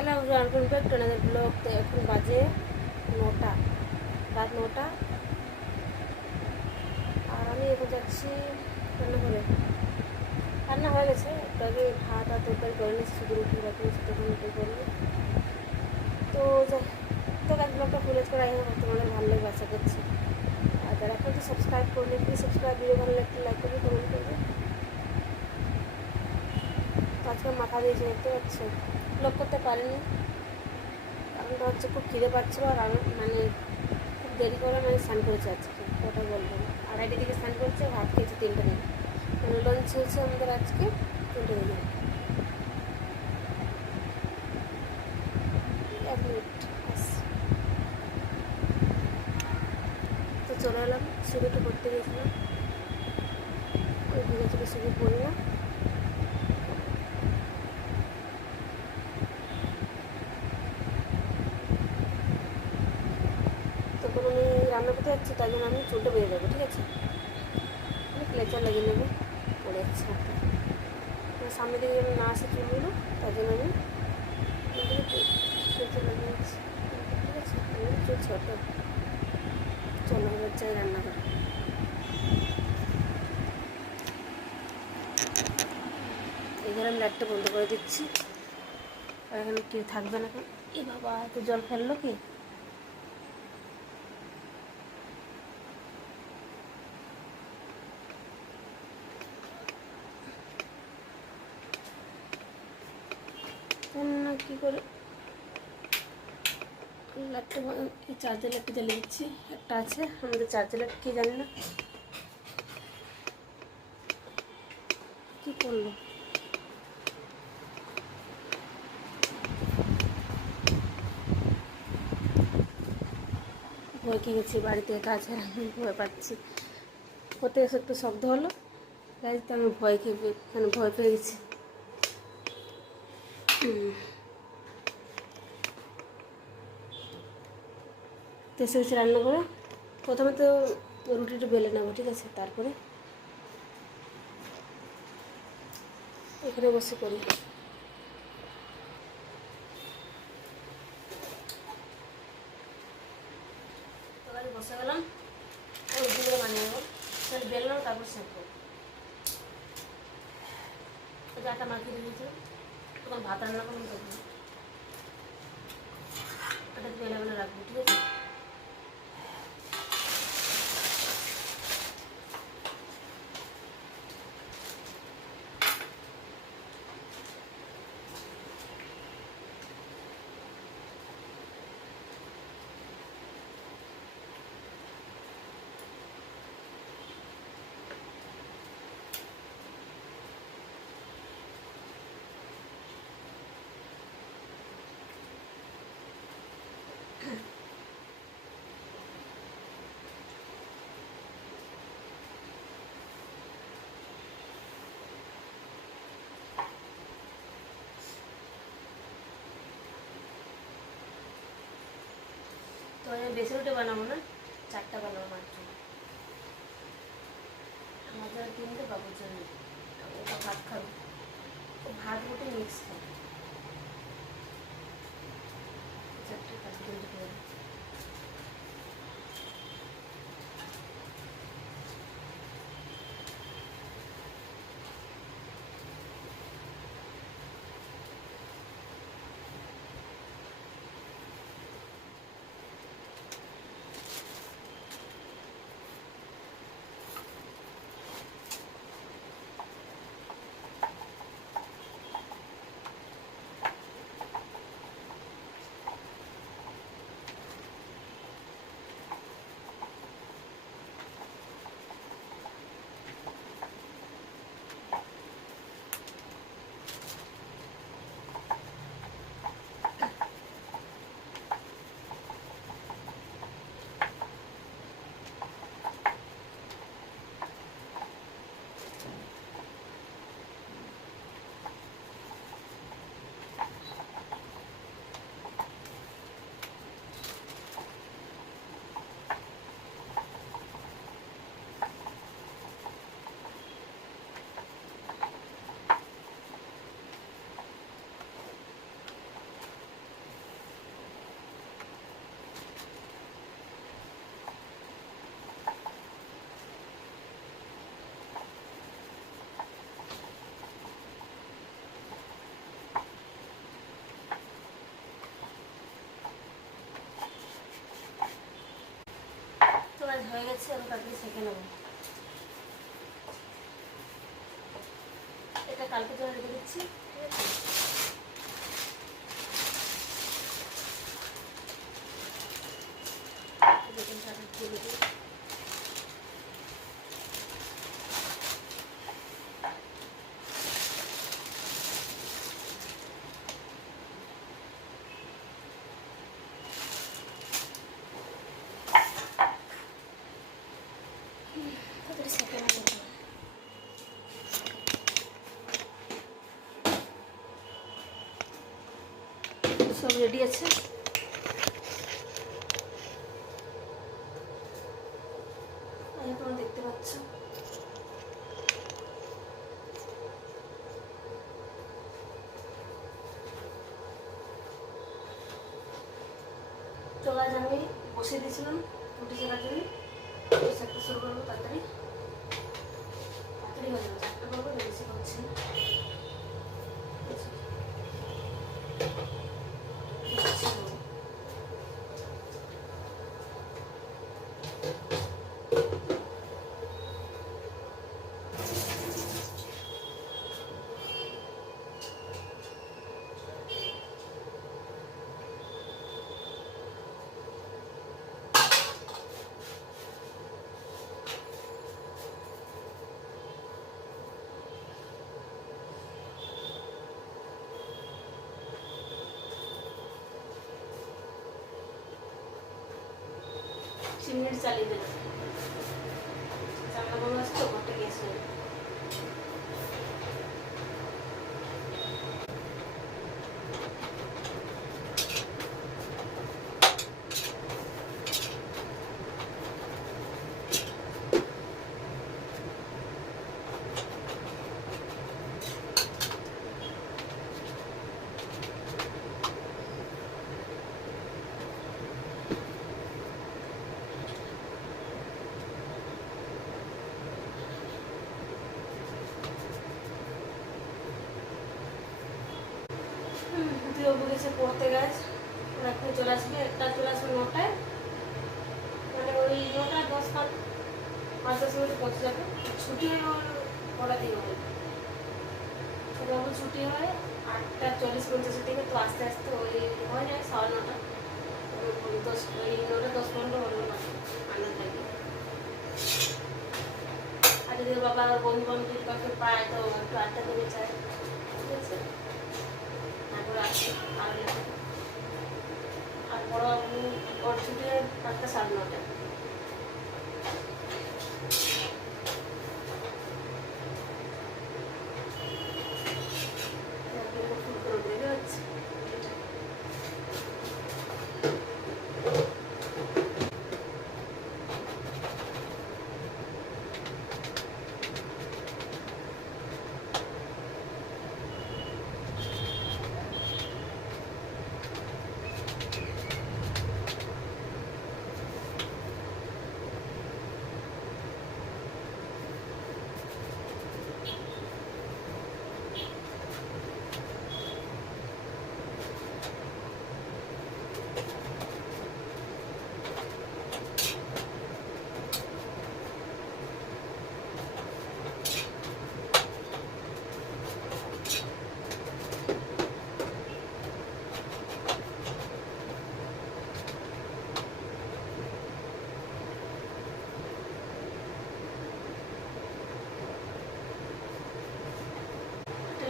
Hello welcome back to another blog. তো এখন বাজে 9টা, রাত 9টা। আর আমি এখন যাচ্ছি রান্নাঘরে। রান্না হয়ে গেছে, একটু আগে ভাত আর তরকারি করে নিচ্ছি, শুধু রুটি বাকি আছে, তখন রুটি করবো। তো তো আজ ব্লগটা ফুল করে আই হোক তোমাদের ভালো লাগবে আশা করছি। আর যারা এখন তো সাবস্ক্রাইব করলে প্লিজ সাবস্ক্রাইব, ভিডিও ভালো লাগলে লাইক করবে, কমেন্ট করবে। তো আজকে মাথা দিয়েছে, দেখতে পাচ্ছি ব্লগ করতে পারিনি, কারণটা হচ্ছে খুব খিদে পাচ্ছিলো। আর আমি খুব দেরি করে স্নান করেছি আজকে, কথা বলবো না। 2:30 দিকে স্নান করেছি, ভাত খেয়েছি 3টে দিকে, লঞ্চ হয়েছে আমাদের আজকে 3টে দিকে। 1 মিনিট তো চলে এলাম, সিঁড়িটা করতে গেছিলাম, ওই ভিজে থেকে সিঁড়ি পড়লাম। তখন আমি রান্না করতে যাচ্ছি, তাই জন্য আমি চুলটা বেরিয়ে যাবো, ঠিক আছে? আমি ক্লেচার লাগিয়ে নেবো, পড়ে যাচ্ছে হাতে, সামনে দিকে যেন না আসে চুলগুলো, তাই জন্য আমি ক্লেচার লাগিয়ে নিচ্ছি, ঠিক আছে? চুল ছোটো। চলো এবার যাই রান্না করে। এবার আমি লাইটটা বন্ধ করে দিচ্ছি, আর এখানে কেউ থাকবে না। এখন এ বাবা, এত জল ফেললো কি! না কী করে লাইটটা, এই চার্জার লাইটটা জ্বালিয়ে দিচ্ছি, একটা আছে আমাদের চার্জার লাইট, কি জানি না কী করলো। ভয় কি গেছি, বাড়িতে একা আছে, আমি ভয় পাচ্ছি। কোথায় এসে একটু শব্দ হলো, তাই তো আমি ভয় পেয়ে গেছি। তো এসে গেছি রান্না করে। প্রথমে তো রুটিটা বেলে নেবো, ঠিক আছে? তারপরে এখানে বসে করি। তরকারি বসে গেলাম, রুটিগুলো বানিয়ে নেবো, বেললাম, তারপর সেঁকবো। আটা মাখিয়ে দিয়েছিলাম, তখন ভাত রান্না করলাম, তখন আটা বেলে বেলে রাখবো, ঠিক আছে? তো আমি বেশি রুটি বানাবো না, 4টা বানাবো মাত্র। আমার যারা 3টে, বাবুর জন্য ওটা ভাত খাবো, ও ভাত রুটি মিক্স খাবো। 4টে কাজ কিন্তু করে কালকে জন্য রেখে দিচ্ছি, ঠিক আছে? বেসনটা দিয়ে দেবো। সব রেডি আছে। তোমরা দেখতে পাচ্ছ তো আজ আমি বসিয়ে দিয়েছিলাম রুটি শেখার জন্য। একটা শুরু করবো তাড়াতাড়ি তাড়াতাড়ি হয়ে যাবে, চারটা করবো, বেশি হচ্ছে না। মিনিট চালিয়ে দেবে, জানলা বন্ধ আছে তো, ঘরটা গেছে। তুইও বলেছে পড়তে গাছ, ওরা এখন চলে আসবে, একটা চলে আসবে 9টায়, মানে ওই 9টা 10 5-10 মিনিট পৌঁছে যাবে। ছুটি হয় ওর পড়া দিন হবে, ছোটবাবু ছুটি হয় 8:40-50 থেকে, তো আস্তে আস্তে ওই হয়ে যায় 9:30, ওই 9:10-15 হলো না আনন্দ লাগে। আর যদি বাবা বন্ধু বান্ধব কাউকে পায় তো একটু আড্ডা দেবে চায়, ঠিক আছে? তারপরে আসে আর বড় ওর ছুটি হয় 8:30-9টায়।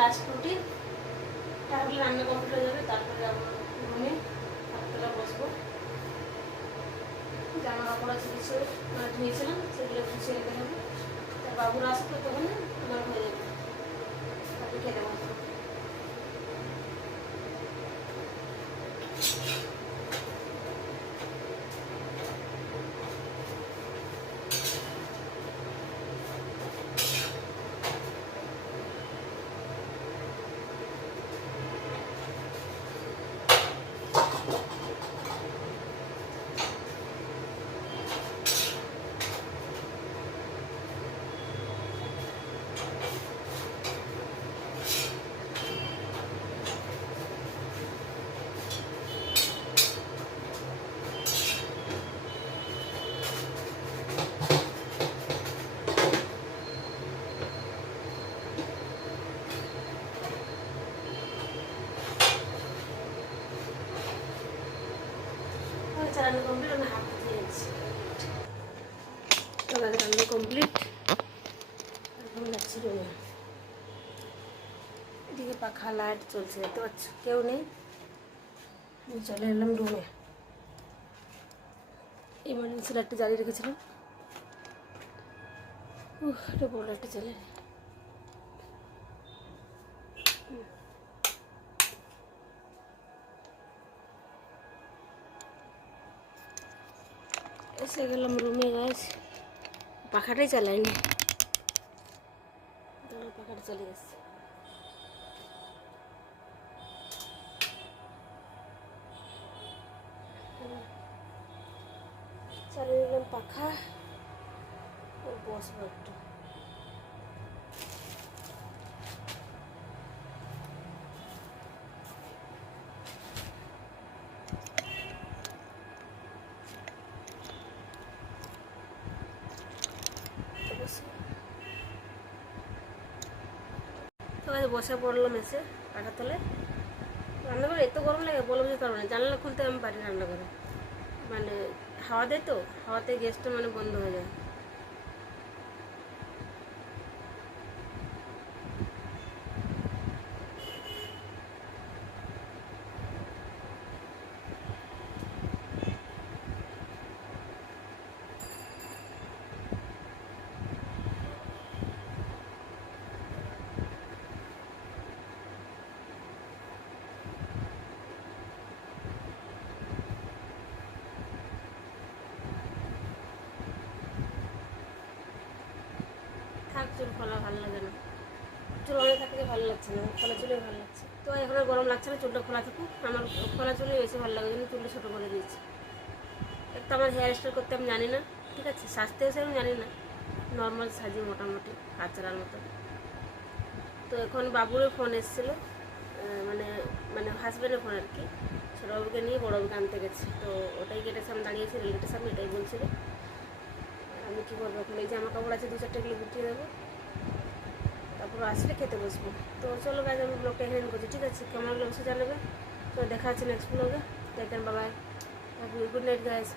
লাস্ট রুটি, তাহলে রান্না কমপ্লিট হয়ে যাবে। তারপরে যাবো রুমে, ভাততলা বসবো। জামা কাপড় আছে কিছু ধুয়েছিলাম, সেগুলো গুছিয়ে রেখে দেবো। তার বাবুরা আসবে তখন আমার হয়ে যাবে, তাকে খেতে বসবো। চালানো কমপ্লিট, আমি হাত ধুয়ে যাচ্ছি। তো গাছ রান্না কমপ্লিট, এখন যাচ্ছি রুমে। এদিকে পাখা লাইট চলছে, দেখতে পাচ্ছ, কেউ নেই। চলে এলাম রুমে। ইমার্জেন্সি লাইটটা জ্বালিয়ে রেখেছিলাম। এটা বড় একটা জ্বালিয়ে এসে গেলাম রুমে। গাছ পাখাটাই চালাইনি, পাখাটা চলে গেছে। চালিয়ে দিলাম পাখা, বসবো একটু। তো বসে পড়লাম এসে পাখার তলে। রান্না করে এত গরম লাগে বলে বুঝতে পারবো না। জানলা খুলতে আমি পারি রান্না করে, মানে হাওয়া দেয় তো, হাওয়াতে গ্যাসটা মানে বন্ধ হয়ে যায়। থাক, চুল খোলা ভালো লাগে না, চুল অনেক থাকতে ভালো লাগছে না, খোলা চুলে ভালো লাগছে। তো এখন আর গরম লাগছে না, চুলটা খোলা থাকুক। আমার খোলা চুলে বেশি ভালো লাগে, কিন্তু চুলটা ছোটো করে দিয়েছি। একটু আমার হেয়ার স্টাইল করতে আমি জানি না, ঠিক আছে, সাজতেও সে আমি জানি না, নর্মাল সাজি মোটামুটি কাঁচরার মতো। তো এখন বাবুরও ফোন এসেছিলো, মানে মানে হাজব্যান্ডের ফোন আর কি। ছোটোবাবুকে নিয়ে বড়োবাবুকে আনতে গেছে, তো ওটাই গেটের সামনে দাঁড়িয়েছে, রেলগেটের সামনে, এটাই বলছিল। আমি কী করবো এখন, এই জামা কাপড় আছে 2-4টা এগুলো গুটিয়ে দেবো, তারপর আসলে খেতে বসবো। তো চলো গাইজ, আমি ব্লগটা এখানে করছি, ঠিক আছে? কেমন লাগলো অবশ্যই জানাবে। তো দেখা হচ্ছে নেক্সট ব্লগে। দেখেন, বাবাই, গুড নাইট গাইজ।